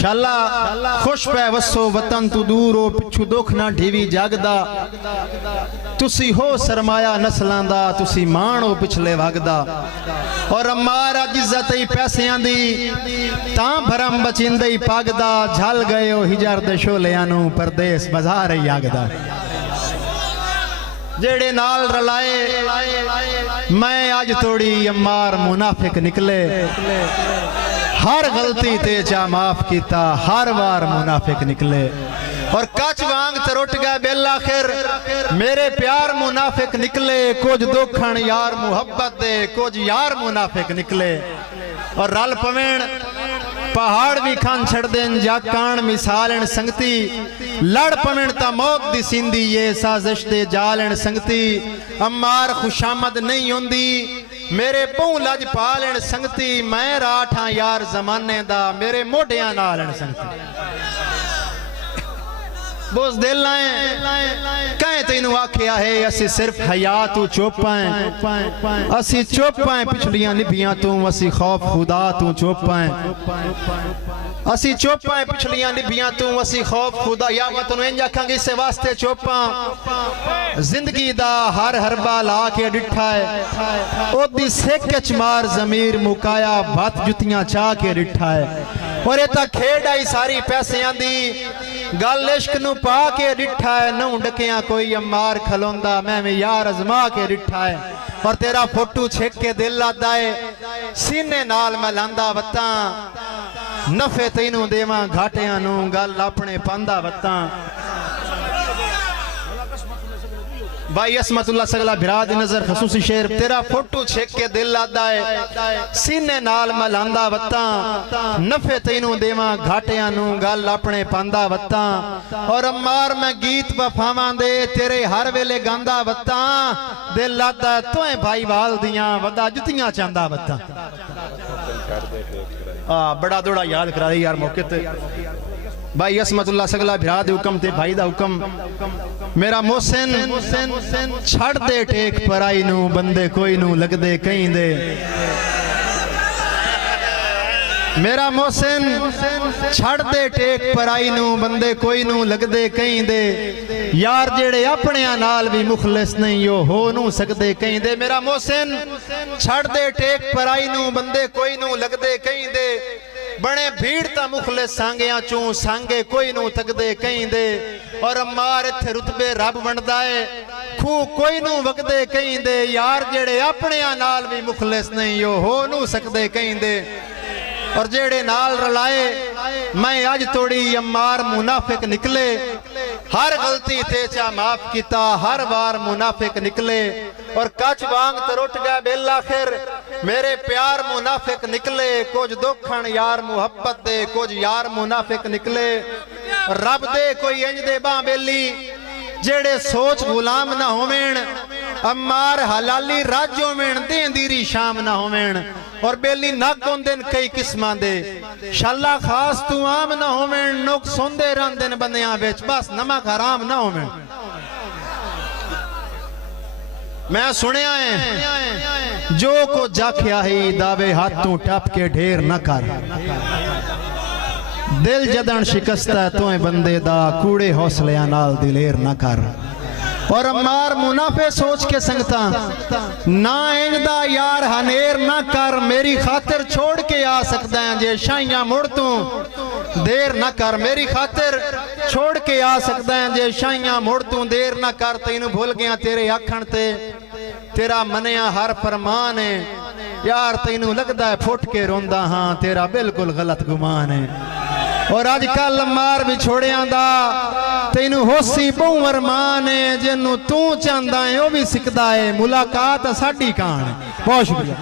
शाला खुश पै वसो वतन तू दूर हो पिछू दुख ना ढीवी जागदा तुसी हो सरमाया नस्लां दा तुसी मान हो पिछले वगदा और अम्मार अज इज्जत ही पैसियां दी तां भरम बचिंदे ही पगदा झल गए हो हिजर दे शोलियां नू परदेस बाजार ही आगदा जेड़े नाल रलाए मैं अज तोड़ी अम्मार मुनाफिक निकले हर गलती ते चा माफ किता हर बार मुनाफिक निकले और कच वांग तरुट गए बिल आखिर मेरे प्यार मुनाफिक निकले कुछ दुखण यार मुहब्बत दे कुछ यार मुनाफिक निकले और रल पवेण पहाड़ भी खान छड़ देन जा कान मिसालन संगती लड़ पवेण ता मौत दी सिंधी ये साजिश दे जालन संगती अम्मार खुशामद नहीं होंदी मेरे पौं लज पालन संगती मैं राठा यार जमाने दा मेरे मोढियां नालन संगती बोस दिल लाए कहें तेनू आखिया है असी सिर्फ हया तू चुपाएं असी चुपाएं पिछलियां निभियां तू असी खौफ खुदा तू चुपाएं असी चुपाएं पिछलियां निभियां तू असी खौफ खुदा या मैं तेनू इंज आखांगी इस वास्ते चुपा जिंदगी दा हर हरबा ला के डिठा है ओदी सिक च मार जमीर मुकाया भत जुतियां चाह के डिठा है और ये ता खेड आई सारी पैसियां दी गल इश्क नू पा के डिठा है नौ डकिया कोई अम्मार खलोंदा मैं भी यार अजमा के डिठा है और तेरा फोटू छेक के दिल लादा है सीने नाल मैं लांदा वत्ता नफे तैनू देवां घाटियां नू गल अपने पांदा वत्ता भाई असमतुल्लाह सगला भिरा दी नजर खसूसी शेर तेरा फोटो छेक के दिल लादा है सीने नाल मैं लांदा वत्ता नफे तैनू देवां घाटियां नू गल अपने पांदा वत्ता और अम्मार मैं गीत वफावां दे तेरे हर वेले गांदा वत्ता दिल लादा तोए भाई वाल दियां वदा जुतियां चांदा वत्ता बड़ा दौड़ा याद करा दी यार मौके ते भाई असमतुल्लाह सगला भिरा दे हुक्म ते भाई दा हुक्म मेरा मोहसिन छड़ दे टेक पराई नू बंदे कोई नू लगदे कहीं दे मेरा मोहसिन छड़ दे टेक पराई नू बंदे कोई नू लगदे कहीं दे यार जेड़े अपने नाल भी मुखलिस नहीं हो नू सकदे कहीं दे मेरा मोहसिन छड़ दे टेक पराई नू बंदे कोई नू लगदे कहीं दे बने भीड़ ता मुखलिस सांगिया चू सांगे कोई नू तकदे कहीं दे और अम्मार इत्थे रुतबे रब बनदा है खू कोई नू वगदे कहीं दे यार जेड़े अपने नाल भी मुखलिस नहीं हो नू सकदे कहीं दे और जेड़े नाल रलाए मैं अज तोड़ी अम्मार मुनाफिक निकले हर गलती ते चा माफ किता हर बार मुनाफिक निकले और कच वांग तरुट गया बिल आखिर मेरे प्यार मुनाफिक निकले कुछ दुखण यार मुहब्बत दे कुछ यार मुनाफिक निकले रब दे कोई इंज दे बां बेली जेड़े सोच गुलाम ना होवेण अम्मार हलाली राज होवेण देंदीरी शाम ना होवेण और बेली नक होंदे कई किस्मां दे शाला खास तू आम ना होवेण नुक्स होंदे रहंदे बंदियां विच बस नमक हराम ना होवेण मैं सुनिया है जो को जाख्या ही दावे हाथों टप के ढेर न कर दिल जदन शिकस्ता तोए बंदे दा कूड़े हौसलियां नाल दिलेर न कर और अम्मार मुनाफे सोच के संगता ना इंजदा यार हनेर ना कर मेरी खातिर छोड़ के आ सकदा है जे शाइयां मुड़ तू देर ना कर मेरी खातिर छोड़ के आ सकदा है जे शाइयां मुड़ तू देर ना कर तैनू भूल गया तेरे आखण ते तेरा मनिया हर फरमान है यार तैनू लगदा है फुट के रोंदा हाँ तेरा बिल्कुल गलत गुमान है और अजकल अम्मार विछोड़ियां दा तैनू होसी बहु अरमान है जिन्नू तू चाहंदा है वह भी सिकदा है मुलाकात साडी कान बहुत शुक्रिया।